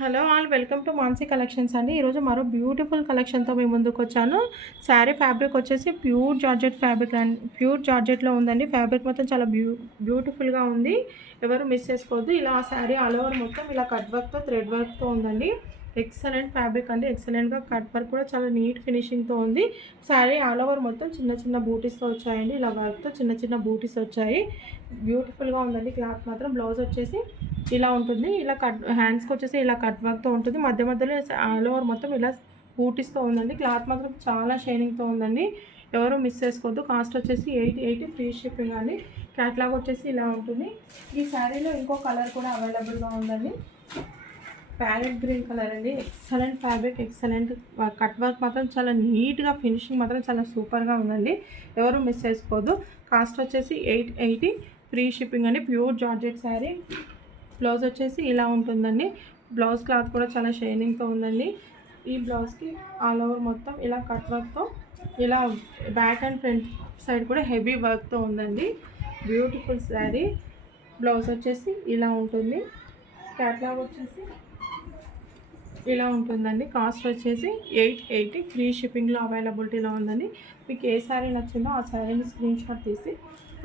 Hello all welcome to Mansi collections అండి. ఈరోజు మరో బ్యూటిఫుల్ కలెక్షన్తో మీ ముందుకు వచ్చాను. శారీ ఫ్యాబ్రిక్ వచ్చేసి pure georgette fabric and pure జార్జెట్లో ఉందండి. ఫ్యాబ్రిక్ మొత్తం చాలా బ్యూటిఫుల్గా ఉంది. ఎవరు మిస్ చేసుకోవద్దు. ఇలా శారీ ఆల్ ఓవర్ మొత్తం ఇలా కట్ వర్క్తో థ్రెడ్ వర్క్తో ఉందండి. ఎక్సలెంట్ ఫ్యాబ్రిక్ అండి. ఎక్సలెంట్గా కట్ వర్క్ కూడా చాలా నీట్ ఫినిషింగ్తో ఉంది. శారీ ఆల్ ఓవర్ మొత్తం చిన్న చిన్న బూటీస్తో వచ్చాయండి. ఇలా వర్క్తో చిన్న చిన్న బూటీస్ వచ్చాయి. బ్యూటిఫుల్గా ఉందండి. క్లాత్ మాత్రం బ్లౌజ్ వచ్చేసి ఇలా ఉంటుంది. ఇలా కట్ హ్యాండ్స్కి వచ్చేసి ఇలా కట్ వర్క్తో ఉంటుంది. మధ్య మధ్యలో ఆల్ ఓవర్ మొత్తం ఇలా బూటీస్తో ఉందండి. క్లాత్ మాత్రం చాలా షైనింగ్తో ఉందండి. ఎవరు మిస్ చేసుకోవద్దు. కాస్ట్ వచ్చేసి 880 ఫ్రీ షిప్పింగ్ అండి. క్యాట్లాగ్ వచ్చేసి ఇలా ఉంటుంది. ఈ శారీలో ఇంకో కలర్ కూడా అవైలబుల్గా ఉందండి. ప్యారెట్ గ్రీన్ కలర్ అండి. Excellent fabric, excellent cut work మాత్రం చాలా నీట్గా ఫినిషింగ్ మాత్రం చాలా సూపర్గా ఉందండి. ఎవరు మిస్ చేసుకోవద్దు. కాస్ట్ వచ్చేసి 880 ఫ్రీ షిప్పింగ్ అండి. Pure georgette sari. బ్లౌజ్ వచ్చేసి ఇలా ఉంటుందండి. బ్లౌజ్ క్లాత్ కూడా చాలా షైనింగ్తో ఉందండి. ఈ బ్లౌజ్కి ఆల్ ఓవర్ మొత్తం ఇలా కట్ వర్క్తో ఇలా బ్యాక్ అండ్ ఫ్రంట్ సైడ్ కూడా హెవీ వర్క్తో ఉందండి. బ్యూటిఫుల్ శారీ. బ్లౌజ్ వచ్చేసి ఇలా ఉంటుంది. క్యాట్లాగ్ వచ్చేసి ఇలా ఉంటుందండి. కాస్ట్ వచ్చేసి 880 ఫ్రీ షిప్పింగ్లో అవైలబిలిటీలో ఉందండి. మీకు ఏ శారీ నచ్చిందో ఆ శారీని స్క్రీన్ షాట్ తీసి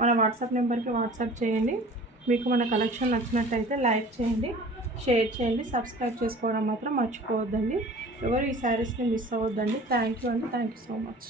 మన వాట్సాప్ నెంబర్కి వాట్సాప్ చేయండి. మీకు మన కలెక్షన్ నచ్చినట్టయితే లైక్ చేయండి, షేర్ చేయండి, సబ్స్క్రైబ్ చేసుకోవడం మాత్రం మర్చిపోవద్దండి. ఎవరు ఈ శారీస్ని మిస్ అవ్వద్దండి. థ్యాంక్ యూ అండి. Thank you so much.